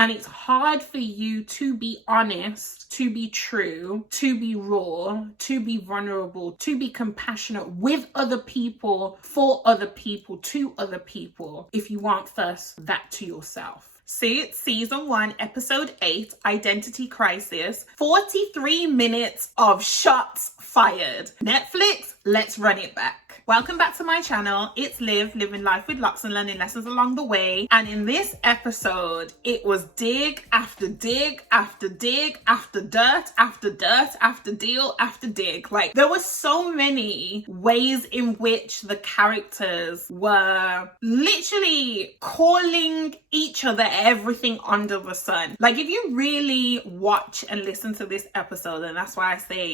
and it's hard for you to be honest, to be true, to be raw, to be vulnerable, to be compassionate with other people, for other people, to other people, if you aren't first that to yourself. Suits season 1 episode 8, identity crisis. 43 minutes of shots fired. Netflix, let's run it back. Welcome back to my channel. It's Liv, living life with lots and learning lessons along the way. And in this episode, it was dig after dig after dig after dirt after dirt after deal after dig. Like, there were so many ways in which the characters were literally calling each other everything under the sun. Like, if you really watch and listen to this episode, and that's why I say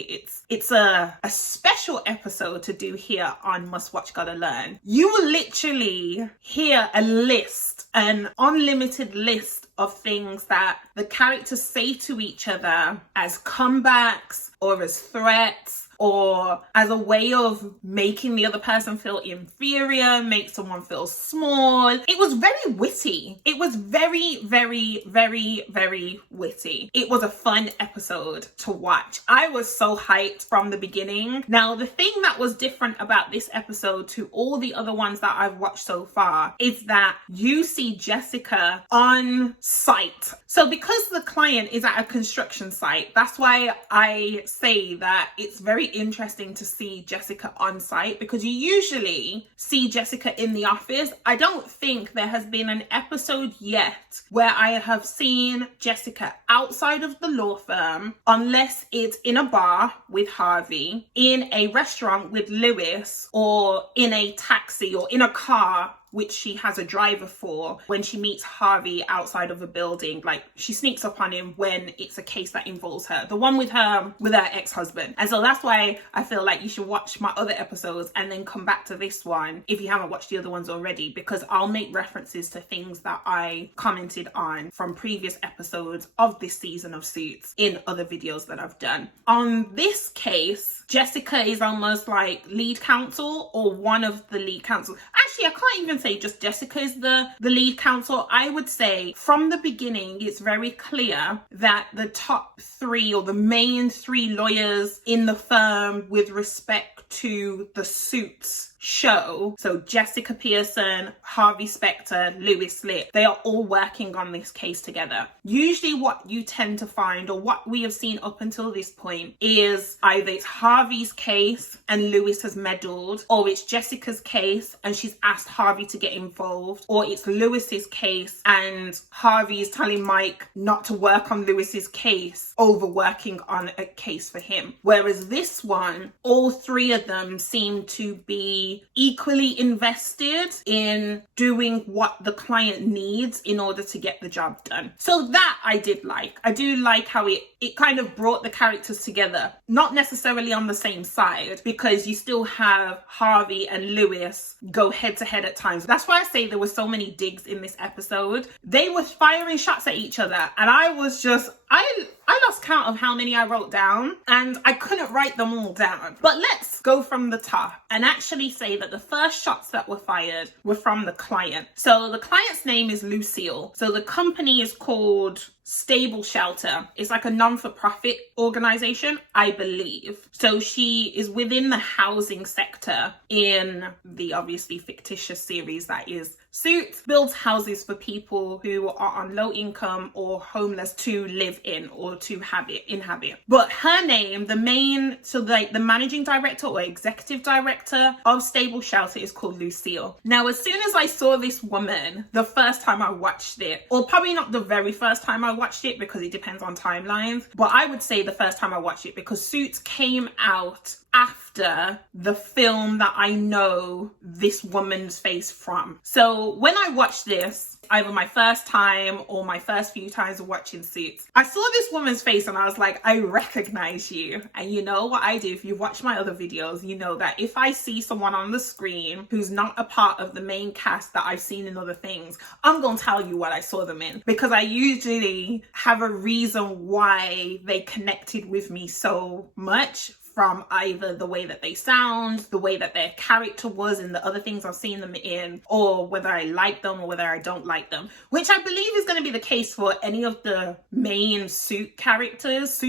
it's a special episode to do here on Must Watch Gotta Learn, you will literally hear a list, an unlimited list of things that the characters say to each other as comebacks or as threats, or as a way of making the other person feel inferior, make someone feel small. It was very witty. It was very, very, very, very witty. It was a fun episode to watch. I was so hyped from the beginning. Now, the thing that was different about this episode to all the other ones that I've watched so far is that you see Jessica on site. So because the client is at a construction site, that's why I say that it's very interesting to see Jessica on site, because you usually see Jessica in the office. I don't think there has been an episode yet where I have seen Jessica outside of the law firm, unless it's in a bar with Harvey, in a restaurant with Lewis, or in a taxi or in a car which she has a driver for, when she meets Harvey outside of a building. Like, she sneaks up on him when it's a case that involves her, the one with her ex-husband. And so that's why I feel like you should watch my other episodes and then come back to this one if you haven't watched the other ones already, because I'll make references to things that I commented on from previous episodes of this season of Suits in other videos that I've done. On this case, Jessica is almost like lead counsel, or one of the lead counsel. Actually, I can't even say just Jessica is the lead counsel. I would say from the beginning, it's very clear that the top 3, or the main 3 lawyers in the firm with respect to the Suits show, so Jessica Pearson, Harvey Specter, Lewis Lipp, they are all working on this case together. Usually what you tend to find, or what we have seen up until this point, is either it's Harvey's case and Lewis has meddled, or it's Jessica's case and she's asked Harvey to get involved, or it's Lewis's case and Harvey is telling Mike not to work on Lewis's case over working on a case for him. Whereas this one, all 3 of them seem to be equally invested in doing what the client needs in order to get the job done. So that I did like. I do like how it kind of brought the characters together, not necessarily on the same side, because you still have Harvey and Lewis go head to head at times. That's why I say there were so many digs in this episode. They were firing shots at each other, and I was just, I lost count of how many I wrote down, and I couldn't write them all down. But let's go from the top and actually say that the first shots that were fired were from the client. So the client's name is Lucille. So the company is called Stable Shelter. It's like a non-for-profit organization, I believe. So she is within the housing sector in the obviously fictitious series that is Suits. Builds houses for people who are on low income or homeless to live in, or to inhabit. But her name, the managing director or executive director of Stable Shelter, is called Lucille. Now, as soon as I saw this woman, the first time I watched it, or probably not the very first time I watched it, because it depends on timelines, but I would say the first time I watched it, because Suits came out after the film that I know this woman's face from. So when I watched this, either my first time or my first few times of watching Suits, I saw this woman's face and I was like, I recognize you. And you know what I do? If you've watched my other videos, you know that if I see someone on the screen who's not a part of the main cast that I've seen in other things, I'm going to tell you what I saw them in, because I usually have a reason why they connected with me so much from either the way that they sound, the way that their character was in the other things I've seen them in, or whether I like them or whether I don't like them, which I believe is going to be the case for any of the main Suits characters.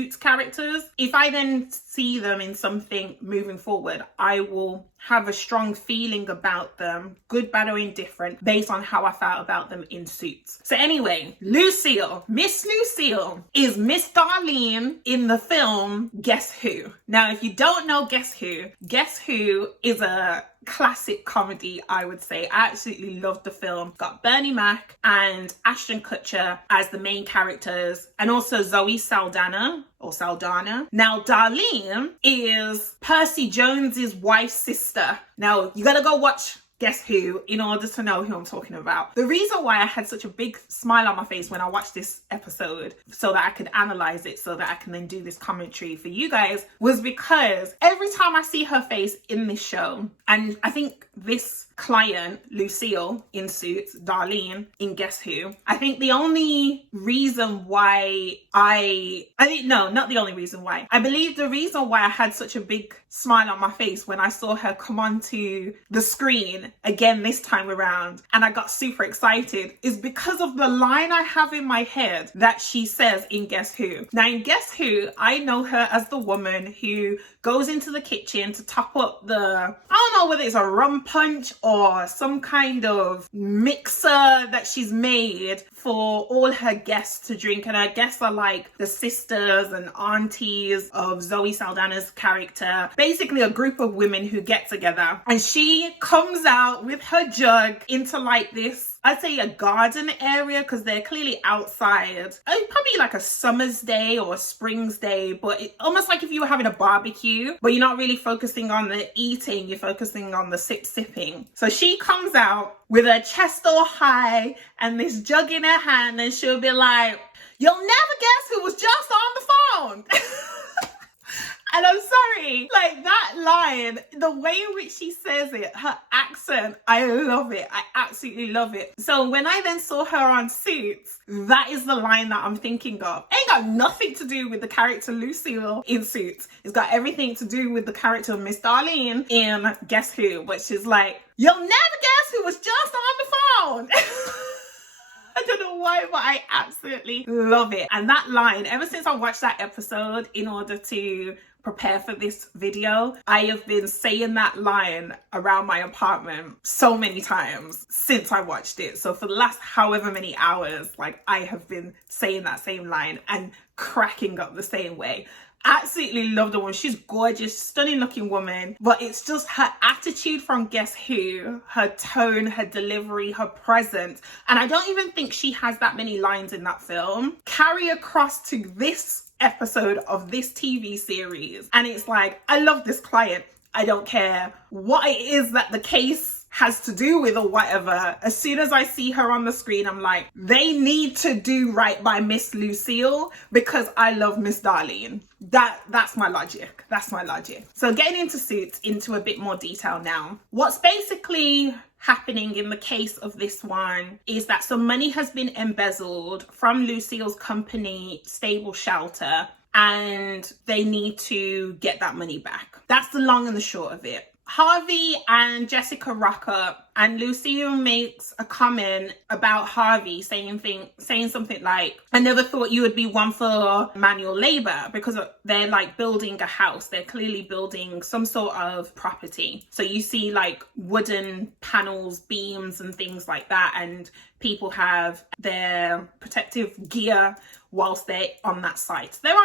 If I then see them in something moving forward, I will have a strong feeling about them, good, bad, or indifferent, based on how I felt about them in Suits. So anyway, Lucille. Miss Lucille is Miss Darlene in the film Guess Who. Now, if you don't know Guess Who is a classic comedy, I would say. I absolutely loved the film. Got Bernie Mac and Ashton Kutcher as the main characters, and also Zoe Saldana. Now, Darlene is Percy Jones's wife's sister. Now, you gotta go watch Guess Who in order to know who I'm talking about. The reason why I had such a big smile on my face when I watched this episode, so that I could analyze it, so that I can then do this commentary for you guys, was because every time I see her face in this show, and I think this client, Lucille in Suits, Darlene in Guess Who, I think the only reason why not the only reason why. I believe the reason why I had such a big smile on my face when I saw her come onto the screen again this time around, and I got super excited, is because of the line I have in my head that she says in Guess Who. Now, in Guess Who, I know her as the woman who goes into the kitchen to top up the, I don't know whether it's a rum punch or some kind of mixer that she's made for all her guests to drink. And her guests are like the sisters and aunties of Zoe Saldana's character, basically a group of women who get together, and she comes out with her jug into like this, I'd say a garden area, because they're clearly outside. Probably like a summer's day or a spring's day, but almost like if you were having a barbecue, but you're not really focusing on the eating, you're focusing on the sipping. So she comes out with her chest all high and this jug in her hand, and she'll be like, "You'll never guess who was just on the phone." And I'm sorry, like that line, the way in which she says it, her accent, I love it. I absolutely love it. So when I then saw her on Suits, that is the line that I'm thinking of. Ain't got nothing to do with the character Lucille in Suits. It's got everything to do with the character of Miss Darlene in Guess Who, which is like, "You'll never guess who was just on the phone." I don't know why, but I absolutely love it. And that line, ever since I watched that episode in order to prepare for this video, I have been saying that line around my apartment so many times since I watched it. So for the last however many hours, like I have been saying that same line and cracking up the same way. Absolutely love the woman. She's gorgeous, stunning looking woman, but it's just her attitude from Guess Who, her tone, her delivery, her presence, and I don't even think she has that many lines in that film, carry across to this episode of this TV series. And it's like, I love this client. I don't care what it is that the case has to do with or whatever. As soon as I see her on the screen, I'm like, they need to do right by Miss Lucille because I love Miss Darlene. That's my logic. That's my logic. So getting into Suits into a bit more detail now. What's basically happening in the case of this one is that some money has been embezzled from Lucille's company, Stable Shelter, and they need to get that money back. That's the long and the short of it. Harvey and Jessica rock up, and Lucille makes a comment about Harvey saying something like, "I never thought you would be one for manual labor," because they're like building a house. They're clearly building some sort of property. So you see like wooden panels, beams and things like that, and people have their protective gear whilst they're on that site. They're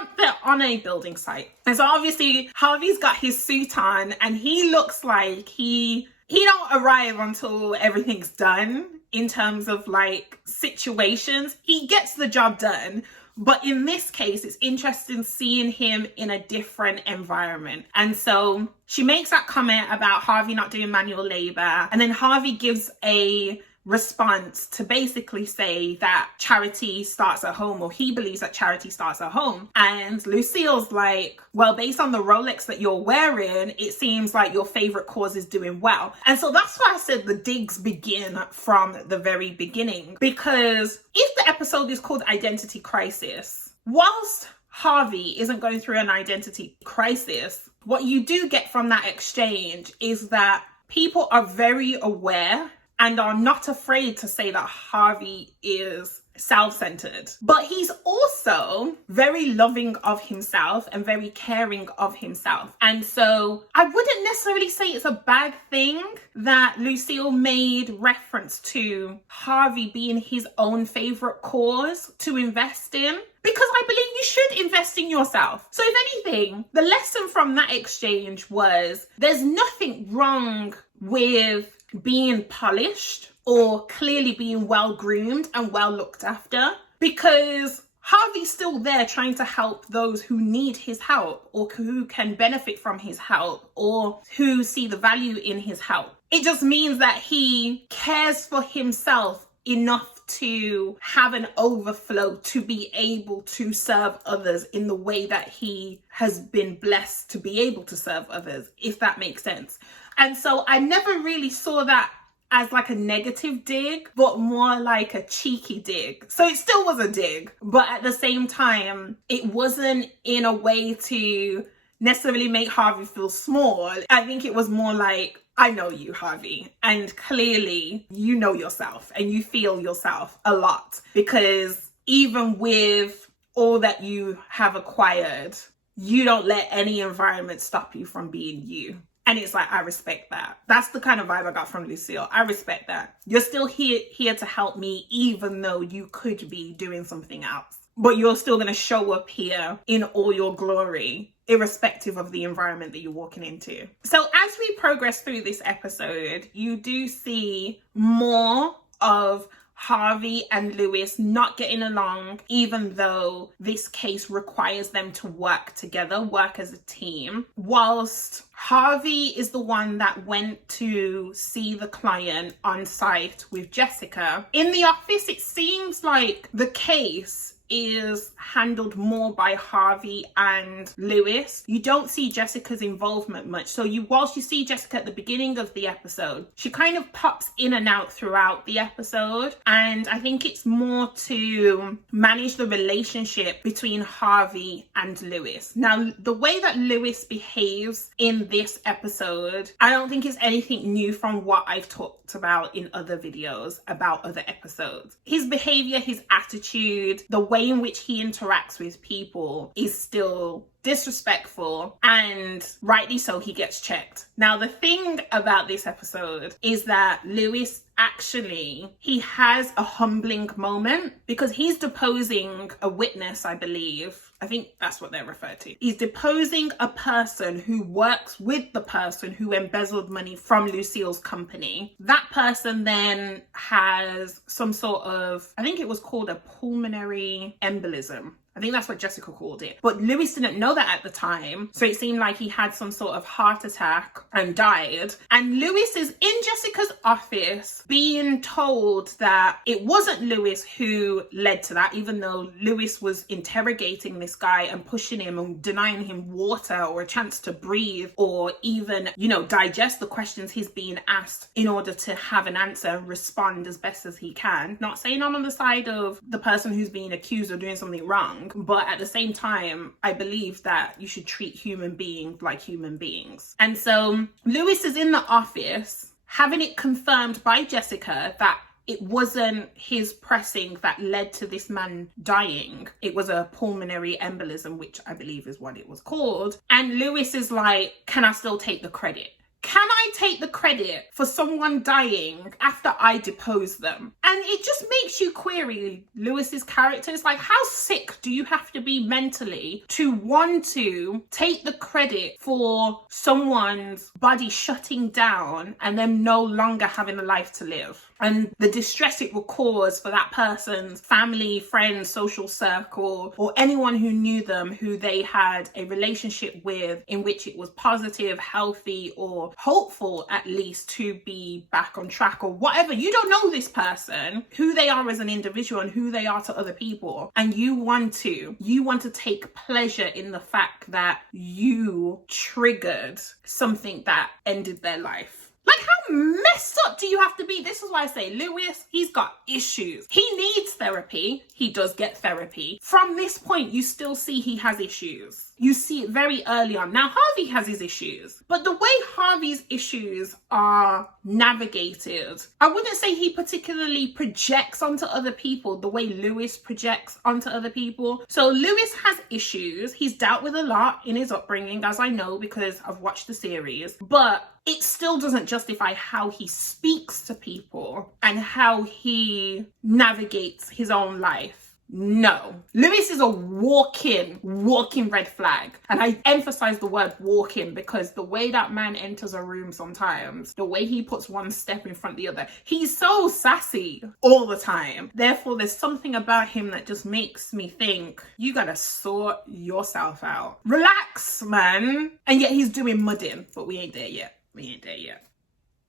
on a building site. And so obviously Harvey's got his suit on, and he looks like he don't arrive until everything's done in terms of like situations. He gets the job done. But in this case, it's interesting seeing him in a different environment. And so she makes that comment about Harvey not doing manual labor. And then Harvey gives a response to basically say that charity starts at home, or he believes that charity starts at home. And Lucille's like, "Well, based on the Rolex that you're wearing, it seems like your favorite cause is doing well." And so that's why I said the digs begin from the very beginning, because if the episode is called Identity Crisis, whilst Harvey isn't going through an identity crisis, what you do get from that exchange is that people are very aware and are not afraid to say that Harvey is self-centered, but he's also very loving of himself and very caring of himself. And so I wouldn't necessarily say it's a bad thing that Lucille made reference to Harvey being his own favorite cause to invest in, because I believe you should invest in yourself. So if anything, the lesson from that exchange was there's nothing wrong with being polished or clearly being well groomed and well looked after, because Harvey's still there trying to help those who need his help or who can benefit from his help or who see the value in his help. It just means that he cares for himself enough to have an overflow to be able to serve others in the way that he has been blessed to be able to serve others, if that makes sense. And so I never really saw that as like a negative dig, but more like a cheeky dig. So it still was a dig, but at the same time, it wasn't in a way to necessarily make Harvey feel small. I think it was more like, I know you, Harvey, and clearly you know yourself and you feel yourself a lot, because even with all that you have acquired, you don't let any environment stop you from being you. And it's like, I respect that. That's the kind of vibe I got from Lucille. I respect that. You're still here to help me, even though you could be doing something else. But you're still going to show up here in all your glory, irrespective of the environment that you're walking into. So as we progress through this episode, you do see more of Harvey and Lewis not getting along, even though this case requires them to work together, work as a team. Whilst Harvey is the one that went to see the client on site with Jessica, in the office, it seems like the case is handled more by Harvey and Lewis. You don't see Jessica's involvement much. So whilst you see Jessica at the beginning of the episode, she kind of pops in and out throughout the episode. And I think it's more to manage the relationship between Harvey and Lewis. Now, the way that Lewis behaves in this episode, I don't think is anything new from what I've talked about in other videos about other episodes. His behavior, his attitude, the way in which he interacts with people is still disrespectful, and rightly so, he gets checked. Now, the thing about this episode is that Lewis actually, he has a humbling moment because he's deposing a witness, I believe. I think that's what they're referred to. He's deposing a person who works with the person who embezzled money from Lucille's company. That person then has some sort of, I think it was called a pulmonary embolism. I think that's what Jessica called it. But Lewis didn't know that at the time. So it seemed like he had some sort of heart attack and died. And Lewis is in Jessica's office being told that it wasn't Lewis who led to that, even though Lewis was interrogating this guy and pushing him and denying him water or a chance to breathe or even, digest the questions he's being asked in order to have an answer and respond as best as he can. Not saying I'm on the side of the person who's being accused of doing something wrong, but at the same time, I believe that you should treat human beings like human beings. And so Lewis is in the office having it confirmed by Jessica that it wasn't his pressing that led to this man dying. It was a pulmonary embolism, which I believe is what it was called. And Lewis is like, can I still take the credit? Can I take the credit for someone dying after I depose them? And it just makes you query Lewis's character. It's like, how sick do you have to be mentally to want to take the credit for someone's body shutting down and them no longer having a life to live? And the distress it will cause for that person's family, friends, social circle, or anyone who knew them, who they had a relationship with in which it was positive, healthy, or hopeful at least to be back on track or whatever. You don't know this person, who they are as an individual and who they are to other people. And you want to take pleasure in the fact that you triggered something that ended their life. Like, how messed up do you have to be? This is why I say Lewis, he's got issues. He needs therapy. He does get therapy. From this point, you still see he has issues. You see it very early on. Now, Harvey has his issues, but the way Harvey's issues are navigated, I wouldn't say he particularly projects onto other people the way Lewis projects onto other people. So Lewis has issues. He's dealt with a lot in his upbringing, as I know because I've watched the series, but it still doesn't justify how he speaks to people and how he navigates his own life. No. Lewis is a walking red flag. And I emphasize the word walking because the way that man enters a room sometimes, the way he puts one step in front of the other, he's so sassy all the time. Therefore, there's something about him that just makes me think, you gotta sort yourself out. Relax, man. And yet he's doing mudding, but we ain't there yet.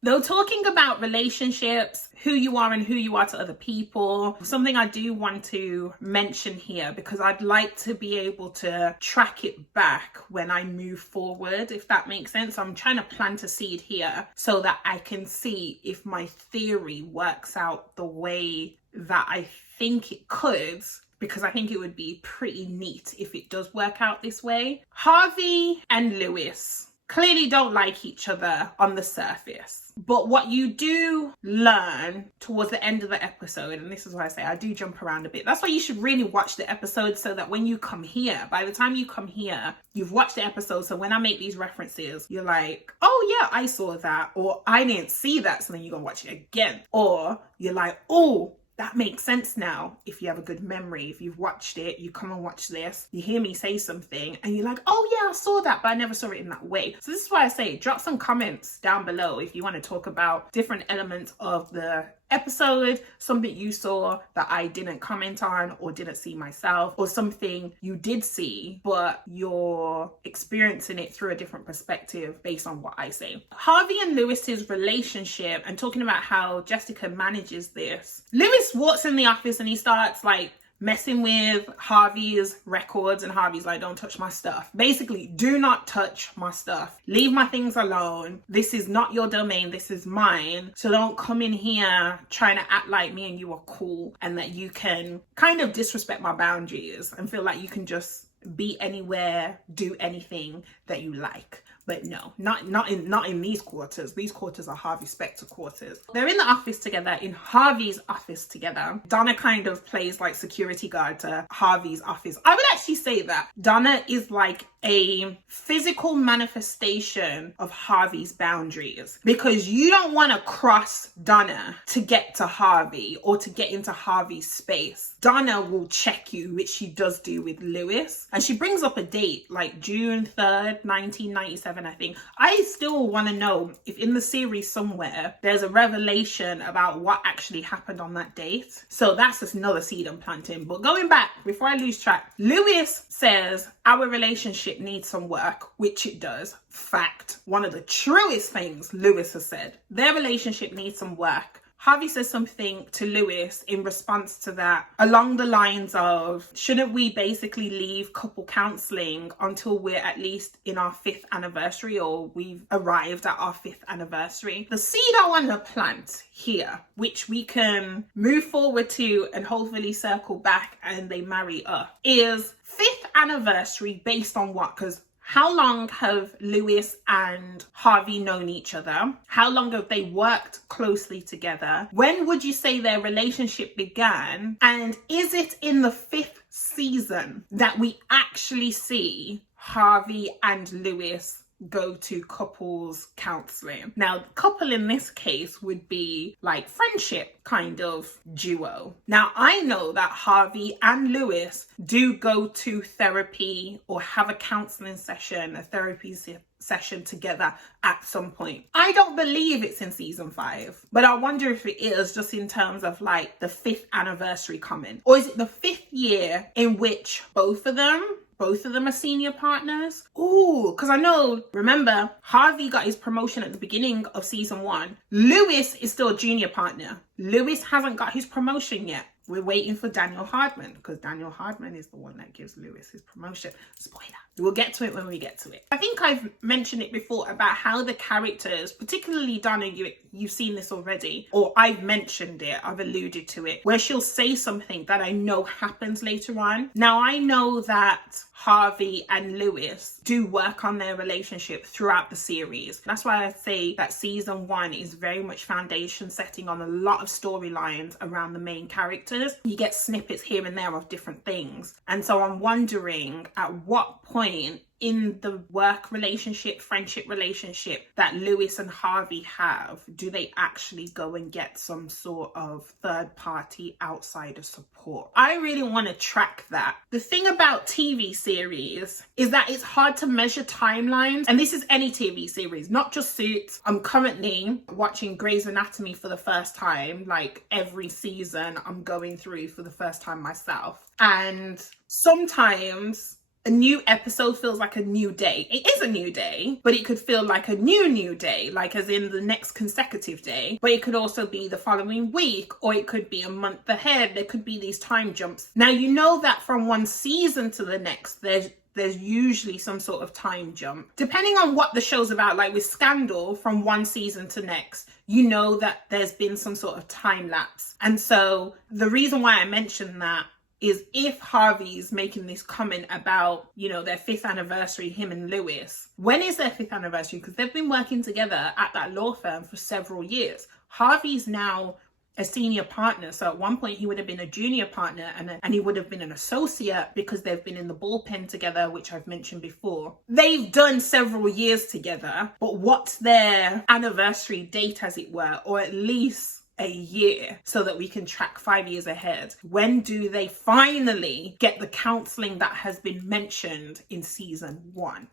Though talking about relationships, who you are and who you are to other people, something I do want to mention here because I'd like to be able to track it back when I move forward, if that makes sense. I'm trying to plant a seed here so that I can see if my theory works out the way that I think it could, because I think it would be pretty neat if it does work out this way. Harvey and Lewis clearly don't like each other on the surface. But what you do learn towards the end of the episode, and this is why I say I do jump around a bit. That's why you should really watch the episode so that when you come here, by the time you come here, you've watched the episode. So when I make these references, you're like, oh yeah, I saw that. Or I didn't see that. So then you go watch it again. Or you're like, oh, that makes sense now. If you have a good memory, if you've watched it, you come and watch this, you hear me say something and you're like, oh yeah, I saw that, but I never saw it in that way. So this is why I say drop some comments down below if you want to talk about different elements of the episode, something you saw that I didn't comment on or didn't see myself, or something you did see but you're experiencing it through a different perspective based on what I say. Harvey and Lewis's relationship, and talking about how Jessica manages this. Lewis walks in the office and he starts like messing with Harvey's records, and Harvey's like, don't touch my stuff. Basically, do not touch my stuff. Leave my things alone. This is not your domain. This is mine. So don't come in here trying to act like me and you are cool and that you can kind of disrespect my boundaries and feel like you can just be anywhere, do anything that you like. But no, not in these quarters. These quarters are Harvey Specter quarters. They're in the office together, in Harvey's office together. Donna kind of plays like security guard to Harvey's office. I would actually say that Donna is like a physical manifestation of Harvey's boundaries, because you don't want to cross Donna to get to Harvey or to get into Harvey's space. Donna will check you, which she does do with Lewis, and she brings up a date like June 3rd, 1997, I think. I still want to know if in the series somewhere there's a revelation about what actually happened on that date. So that's just another seed I'm planting. But going back, before I lose track, Lewis says our relationship needs some work, which it does. Fact. One of the truest things Lewis has said. Their relationship needs some work. Harvey says something to Lewis in response to that along the lines of, shouldn't we basically leave couple counseling until we're at least in our 5th anniversary, or we've arrived at our 5th anniversary? The seed I want to plant here, which we can move forward to and hopefully circle back and they marry up, is 5th anniversary based on what? Because how long have Lewis and Harvey known each other? How long have they worked closely together? When would you say their relationship began? And is it in the 5th season that we actually see Harvey and Lewis go to couples counseling? Now, couple in this case would be like friendship kind of duo. Now, I know that Harvey and Lewis do go to therapy or have a counseling session, a therapy session together at some point. I don't believe it's in season 5, but I wonder if it is just in terms of like the 5th anniversary coming, or is it the 5th year in which both of them are senior partners? Ooh, because I know, remember, Harvey got his promotion at the beginning of season 1. Lewis is still a junior partner. Lewis hasn't got his promotion yet. We're waiting for Daniel Hardman, because Daniel Hardman is the one that gives Lewis his promotion. Spoiler. We'll get to it when we get to it. I think I've mentioned it before about how the characters, particularly Donna, you've seen this already, or I've mentioned it, I've alluded to it, where she'll say something that I know happens later on. Now, I know that Harvey and Lewis do work on their relationship throughout the series. That's why I say that season 1 is very much foundation setting on a lot of storylines around the main characters. You get snippets here and there of different things. And so I'm wondering at what point in the work relationship, friendship relationship that Lewis and Harvey have, do they actually go and get some sort of third party outsider support? I really want to track that. The thing about TV series is that it's hard to measure timelines, and this is any TV series, not just Suits. I'm currently watching Grey's Anatomy for the first time, like every season I'm going through for the first time myself, and sometimes a new episode feels like a new day. It is a new day, but it could feel like a new day, like as in the next consecutive day. But it could also be the following week, or it could be a month ahead. There could be these time jumps. Now, you know that from one season to the next, there's usually some sort of time jump. Depending on what the show's about, like with Scandal, from one season to next, you know that there's been some sort of time lapse. And so the reason why I mentioned that is if Harvey's making this comment about, you know, their 5th anniversary, him and Lewis. When is their 5th anniversary? Because they've been working together at that law firm for several years. Harvey's now a senior partner. So at one point he would have been a junior partner and he would have been an associate because they've been in the bullpen together, which I've mentioned before. They've done several years together, but what's their anniversary date, as it were, or at least a year, so that we can track 5 years ahead? When do they finally get the counseling that has been mentioned in season 1?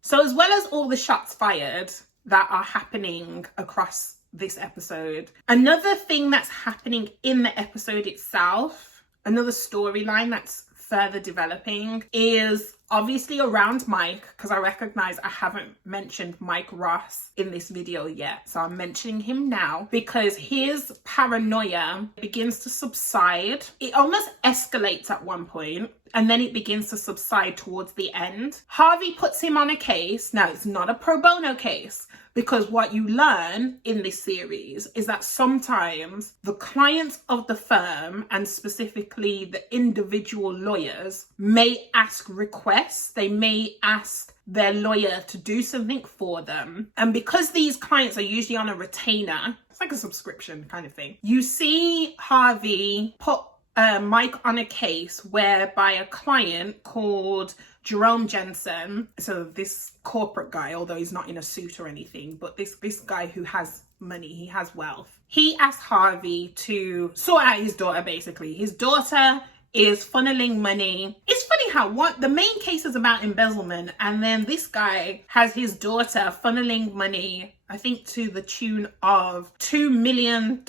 So as well as all the shots fired that are happening across this episode, another thing that's happening in the episode itself, another storyline that's further developing, is obviously around Mike, because I recognize I haven't mentioned Mike Ross in this video yet. So I'm mentioning him now because his paranoia begins to subside. It almost escalates at one point, and then it begins to subside towards the end. Harvey puts him on a case. Now, it's not a pro bono case, because what you learn in this series is that sometimes the clients of the firm, and specifically the individual lawyers, may ask requests. They may ask their lawyer to do something for them. And because these clients are usually on a retainer, it's like a subscription kind of thing. You see Harvey put Mike on a case whereby a client called Jerome Jensen, so this corporate guy, although he's not in a suit or anything, but this guy who has money, he has wealth. He asked Harvey to sort out his daughter, basically. His daughter is funneling money. It's funny how the main case is about embezzlement, and then this guy has his daughter funneling money, I think to the tune of $2 million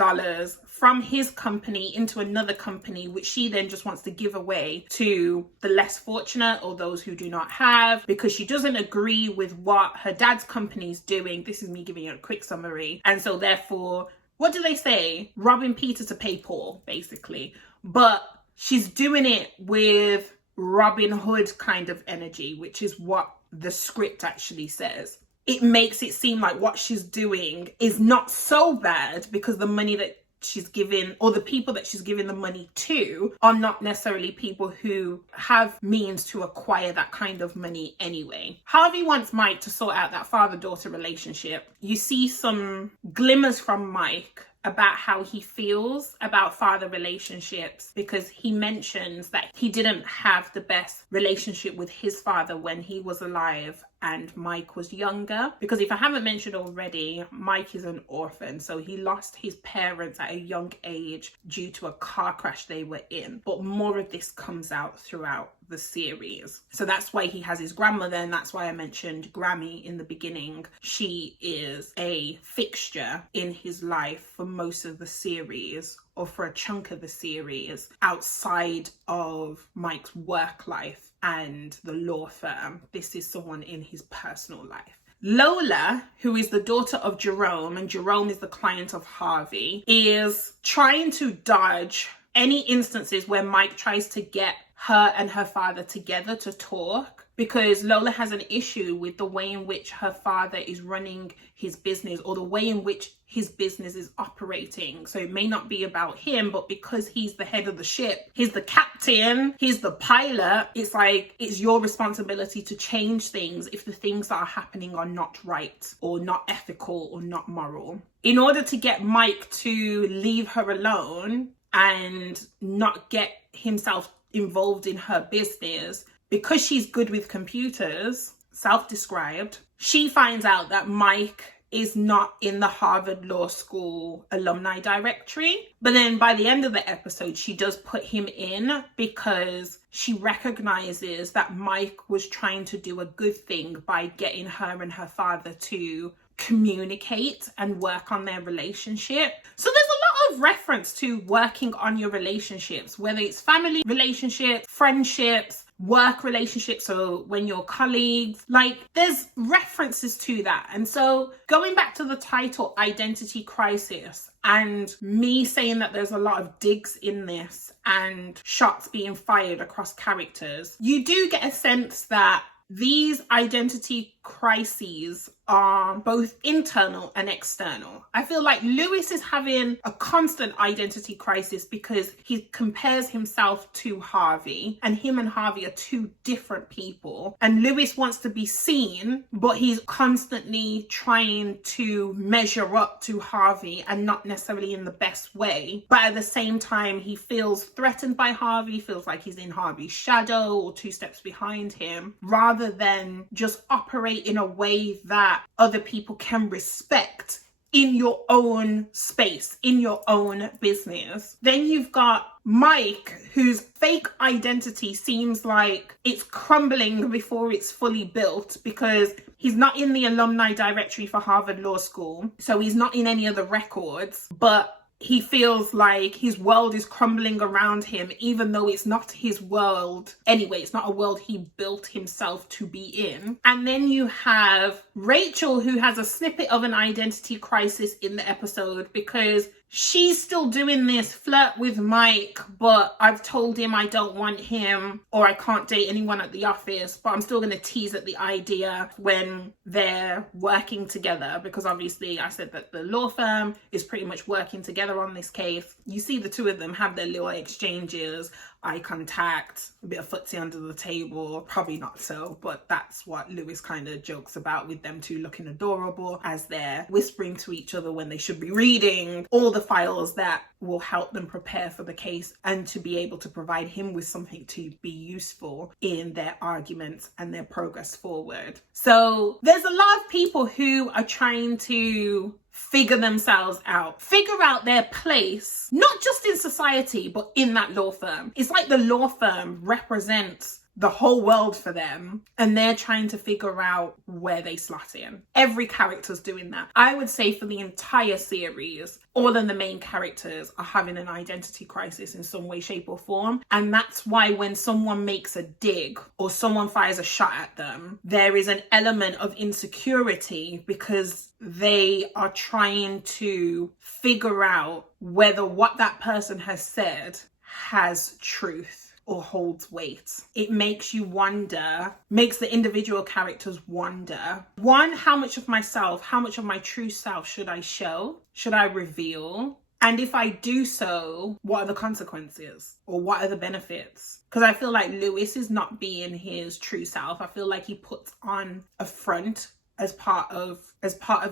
from his company into another company, which she then just wants to give away to the less fortunate or those who do not have, because she doesn't agree with what her dad's company is doing. This is me giving you a quick summary. And so therefore, what do they say? Robbing Peter to pay Paul, basically. But she's doing it with Robin Hood kind of energy, which is what the script actually says. It makes it seem like what she's doing is not so bad, because the money that she's given, or the people that she's giving the money to, are not necessarily people who have means to acquire that kind of money anyway. Harvey wants Mike to sort out that father-daughter relationship. You see some glimmers from Mike about how he feels about father relationships, because he mentions that he didn't have the best relationship with his father when he was alive and Mike was younger. Because if I haven't mentioned already, Mike is an orphan, so he lost his parents at a young age due to a car crash they were in. But more of this comes out throughout the series. So that's why he has his grandmother, and that's why I mentioned Grammy in the beginning. She is a fixture in his life for most of the series, or for a chunk of the series, outside of Mike's work life and the law firm. This is someone in his personal life. Lola, who is the daughter of Jerome, and Jerome is the client of Harvey, is trying to dodge any instances where Mike tries to get her and her father together to talk, because Lola has an issue with the way in which her father is running his business, or the way in which his business is operating. So it may not be about him, but because he's the head of the ship, he's the captain, he's the pilot, it's like, it's your responsibility to change things if the things that are happening are not right, or not ethical, or not moral. In order to get Mike to leave her alone and not get himself involved in her business, because she's good with computers, self-described, she finds out that Mike is not in the Harvard Law School alumni directory. But then by the end of the episode, she does put him in because she recognizes that Mike was trying to do a good thing by getting her and her father to communicate and work on their relationship. So there's a lot of reference to working on your relationships, whether it's family relationships, friendships, work relationships, so when you're colleagues, like there's references to that. And so going back to the title, Identity Crisis, and me saying that there's a lot of digs in this and shots being fired across characters, you do get a sense that these identity crises are both internal and external. I feel like Lewis is having a constant identity crisis because he compares himself to Harvey, and him and Harvey are two different people. And Lewis wants to be seen, but he's constantly trying to measure up to Harvey, and not necessarily in the best way. But at the same time, he feels threatened by Harvey, feels like he's in Harvey's shadow or two steps behind him, rather than just operate in a way that other people can respect in your own space, in your own business. Then you've got Mike, whose fake identity seems like it's crumbling before it's fully built, because he's not in the alumni directory for Harvard Law School, so he's not in any of the records, but he feels like his world is crumbling around him, even though it's not his world anyway. It's not a world he built himself to be in. And then you have Rachel, who has a snippet of an identity crisis in the episode, because she's still doing this flirt with Mike, but I've told him I don't want him, or I can't date anyone at the office, but I'm still going to tease at the idea when they're working together, because obviously I said that the law firm is pretty much working together on this case. You see the two of them have their little exchanges, eye contact, a bit of footsie under the table, probably not so, but that's what Lewis kind of jokes about, with them two looking adorable as they're whispering to each other when they should be reading all the files that will help them prepare for the case, and to be able to provide him with something to be useful in their arguments and their progress forward. So there's a lot of people who are trying to figure themselves out, figure out their place, not just in society, but in that law firm. It's like the law firm represents the whole world for them, and they're trying to figure out where they slot in. Every character's doing that. I would say for the entire series, all of the main characters are having an identity crisis in some way, shape or form. And that's why when someone makes a dig or someone fires a shot at them, there is an element of insecurity, because they are trying to figure out whether what that person has said has truth or holds weight. It makes you wonder, makes the individual characters wonder, one, how much of myself, how much of my true self should I show? Should I reveal? And if I do so, what are the consequences? Or what are the benefits? Because I feel like Lewis is not being his true self. I feel like he puts on a front as part of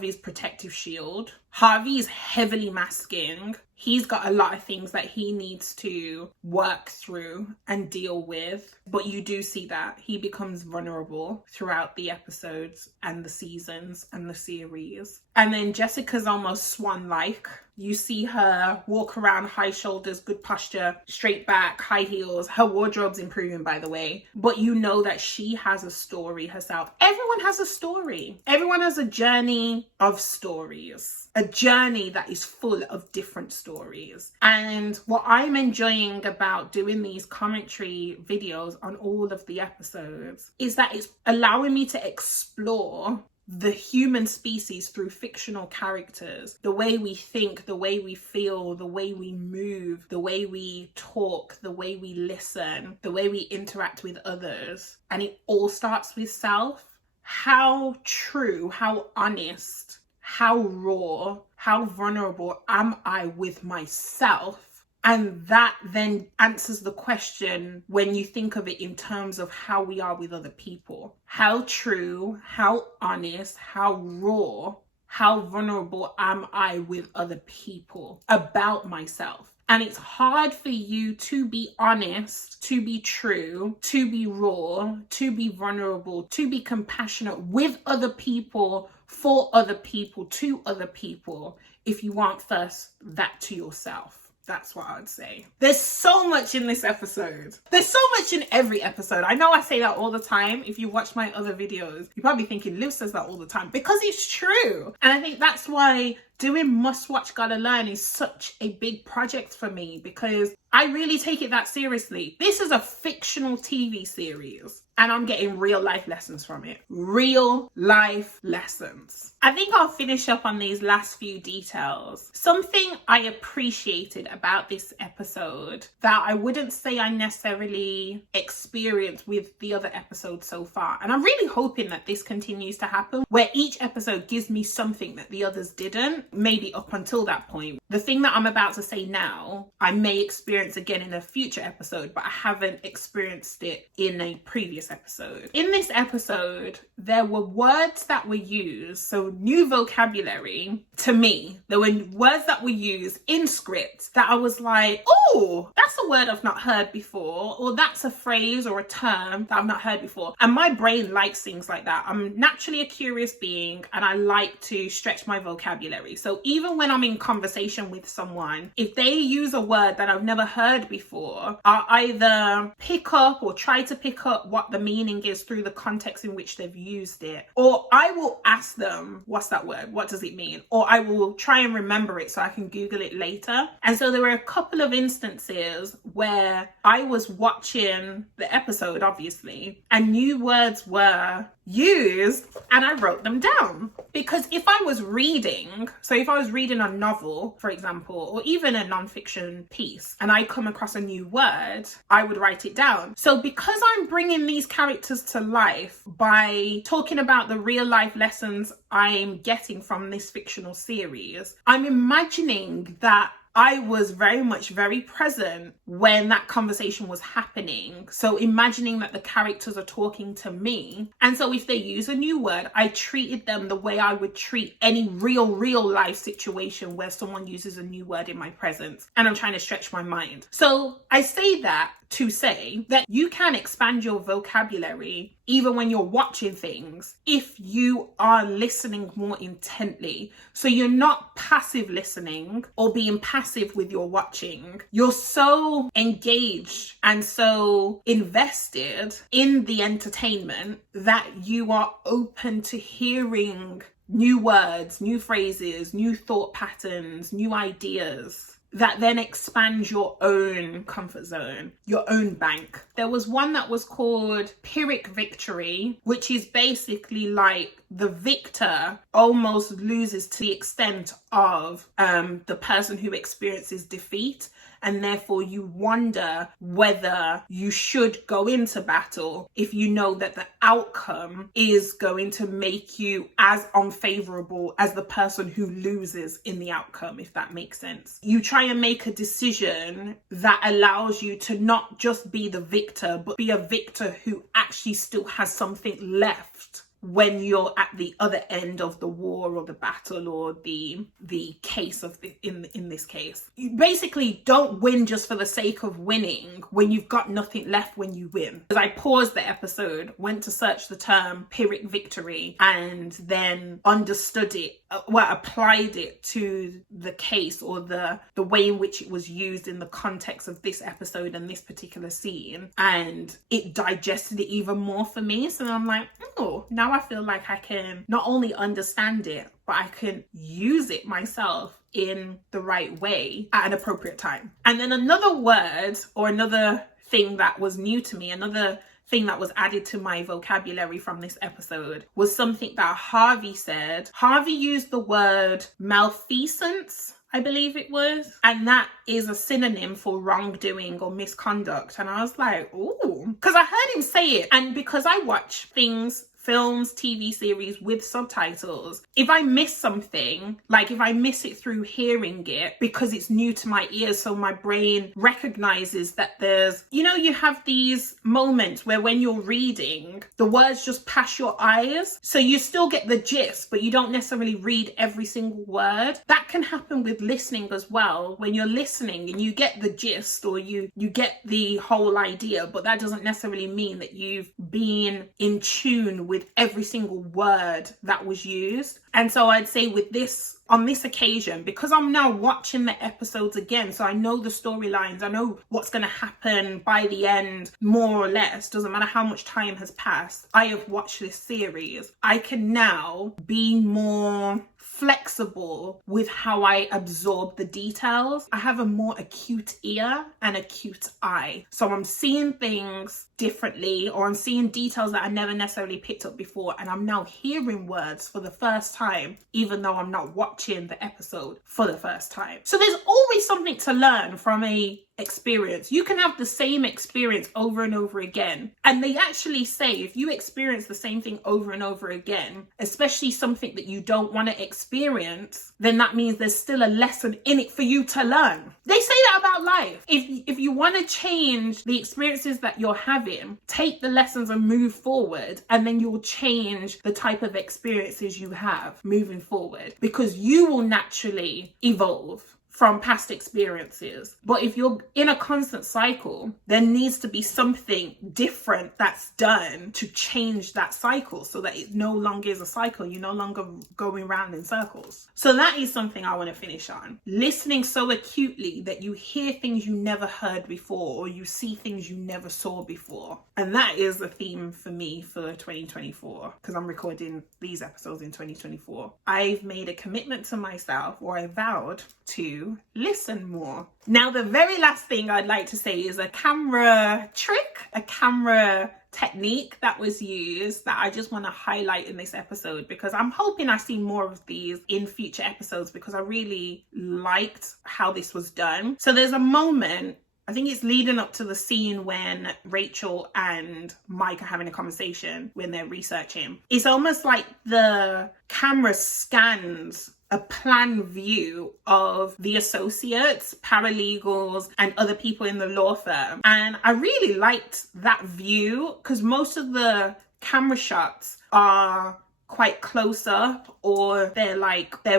his protective shield. Harvey is heavily masking. He's got a lot of things that he needs to work through and deal with. But you do see that he becomes vulnerable throughout the episodes and the seasons and the series. And then Jessica's almost swan-like. You see her walk around high shoulders, good posture, straight back, high heels. Her wardrobe's improving, by the way. But you know that she has a story herself. Everyone has a story. Everyone has a journey of stories. A journey that is full of different stories. And what I'm enjoying about doing these commentary videos on all of the episodes is that it's allowing me to explore the human species through fictional characters, the way we think, the way we feel, the way we move, the way we talk, the way we listen, the way we interact with others. And it all starts with self. How true, how honest, how raw, how vulnerable am I with myself? And that then answers the question when you think of it in terms of how we are with other people. How true, how honest, how raw, how vulnerable am I with other people about myself? And it's hard for you to be honest, to be true, to be raw, to be vulnerable, to be compassionate with other people, for other people, to other people, if you aren't first that to yourself. That's what I would say. There's so much in this episode. There's so much in every episode. I know I say that all the time. If you watch my other videos, you're probably thinking Liv says that all the time, because it's true. And I think that's why doing Must Watch Gotta Learn is such a big project for me, because I really take it that seriously. This is a fictional TV series and I'm getting real life lessons from it. Real life lessons. I think I'll finish up on these last few details. Something I appreciated about this episode that I wouldn't say I necessarily experienced with the other episodes so far. And I'm really hoping that this continues to happen, where each episode gives me something that the others didn't. Maybe up until that point. The thing that I'm about to say now, I may experience again in a future episode, but I haven't experienced it in a previous episode. In this episode, there were words that were used, so new vocabulary to me. There were words that were used in scripts that I was like, oh, that's a word I've not heard before, or that's a phrase or a term that I've not heard before. And my brain likes things like that. I'm naturally a curious being and I like to stretch my vocabulary. So even when I'm in conversation with someone, if they use a word that I've never heard before, I'll either pick up or try to pick up what the meaning is through the context in which they've used it. Or I will ask them, what's that word? What does it mean? Or I will try and remember it so I can Google it later. And so there were a couple of instances where I was watching the episode, obviously, and new words were used and I wrote them down. Because if I was reading, so if I was reading a novel, for example, or even a non-fiction piece, and I come across a new word, I would write it down. So because I'm bringing these characters to life by talking about the real life lessons I'm getting from this fictional series, I'm imagining that I was very present when that conversation was happening. So imagining that the characters are talking to me. And so if they use a new word, I treated them the way I would treat any real life situation where someone uses a new word in my presence. And I'm trying to stretch my mind. So I say that to say that you can expand your vocabulary even when you're watching things if you are listening more intently. So you're not passive listening or being passive with your watching. You're so engaged and so invested in the entertainment that you are open to hearing new words, new phrases, new thought patterns, new ideas that then expands your own comfort zone, your own bank. There was one that was called Pyrrhic Victory, which is basically like the victor almost loses to the extent of the person who experiences defeat. And therefore you wonder whether you should go into battle if you know that the outcome is going to make you as unfavorable as the person who loses in the outcome, if that makes sense. You try and make a decision that allows you to not just be the victor, but be a victor who actually still has something left when you're at the other end of the war or the battle or the case of in this case. You basically don't win just for the sake of winning when you've got nothing left when you win. As I paused the episode, went to search the term Pyrrhic Victory and then understood it, applied it to the case or the way in which it was used in the context of this episode and this particular scene, and it digested it even more for me. So I'm like, oh, now I feel like I can not only understand it, but I can use it myself in the right way at an appropriate time. And then another word or another thing that was new to me, another thing that was added to my vocabulary from this episode, was something that Harvey said. Harvey used the word malfeasance, I believe it was, and that is a synonym for wrongdoing or misconduct. And I was like, ooh, because I heard him say it, and because I watch things, films, TV series with subtitles, if I miss something, like if I miss it through hearing it because it's new to my ears, so my brain recognizes that there's, you know, you have these moments where when you're reading, the words just pass your eyes, so you still get the gist, but you don't necessarily read every single word. That can happen with listening as well. When you're listening and you get the gist, or you get the whole idea, but that doesn't necessarily mean that you've been in tune with every single word that was used. And so I'd say with this, on this occasion, because I'm now watching the episodes again, so I know the storylines, I know what's going to happen by the end, more or less, doesn't matter how much time has passed, I have watched this series, I can now be more flexible with how I absorb the details. I have a more acute ear and acute eye, so I'm seeing things differently, or I'm seeing details that I never necessarily picked up before, and I'm now hearing words for the first time, even though I'm not watching the episode for the first time. So there's always something to learn from a experience. You can have the same experience over and over again, and they actually say if you experience the same thing over and over again, especially something that you don't want to experience, then that means there's still a lesson in it for you to learn. They say that about life. If you want to change the experiences that you're having, take the lessons and move forward, and then you'll change the type of experiences you have moving forward, because you will naturally evolve from past experiences. But if you're in a constant cycle, there needs to be something different that's done to change that cycle, so that it no longer is a cycle. You're no longer going round in circles. So that is something I want to finish on. Listening so acutely that you hear things you never heard before, or you see things you never saw before. And that is the theme for me for 2024, because I'm recording these episodes in 2024. I've made a commitment to myself, or I vowed to listen more. Now, the very last thing I'd like to say is a camera trick, a camera technique that was used that I just want to highlight in this episode, because I'm hoping I see more of these in future episodes, because I really liked how this was done. So there's a moment, I think it's leading up to the scene when Rachel and Mike are having a conversation when they're researching. It's almost like the camera scans a plan view of the associates, paralegals, and other people in the law firm. And I really liked that view, because most of the camera shots are quite close up, or they're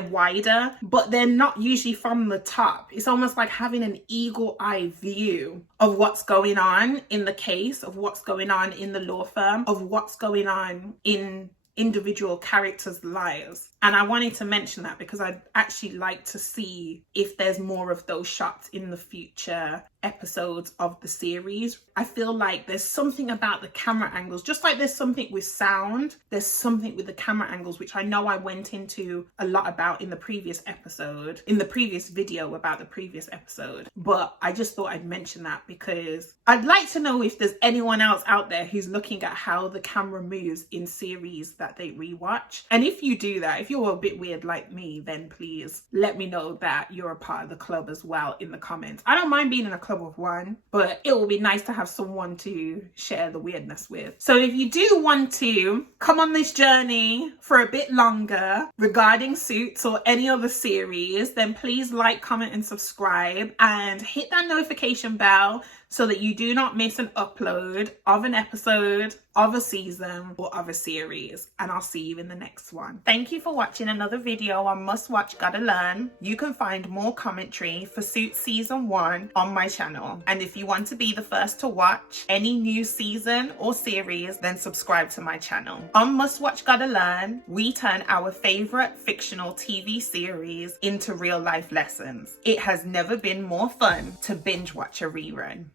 wider, but they're not usually from the top. It's almost like having an eagle eye view of what's going on in the case, of what's going on in the law firm, of what's going on in individual characters' lives. And I wanted to mention that because I'd actually like to see if there's more of those shots in the future episodes of the series. I feel like there's something about the camera angles, just like there's something with sound, there's something with the camera angles, which I know I went into a lot about in the previous episode, in the previous video about the previous episode. But I just thought I'd mention that because I'd like to know if there's anyone else out there who's looking at how the camera moves in series that they rewatch. And if you do that, if you're a bit weird like me, then please let me know that you're a part of the club as well in the comments. I don't mind being in a club of one, but it will be nice to have someone to share the weirdness with. So if you do want to come on this journey for a bit longer regarding Suits or any other series, then please like, comment and subscribe, and hit that notification bell so that you do not miss an upload of an episode, of a season, or of a series. And I'll see you in the next one. Thank you for watching another video on Must Watch Gotta Learn. You can find more commentary for Suits Season 1 on my channel. And if you want to be the first to watch any new season or series, then subscribe to my channel. On Must Watch Gotta Learn, we turn our favorite fictional TV series into real life lessons. It has never been more fun to binge watch a rerun.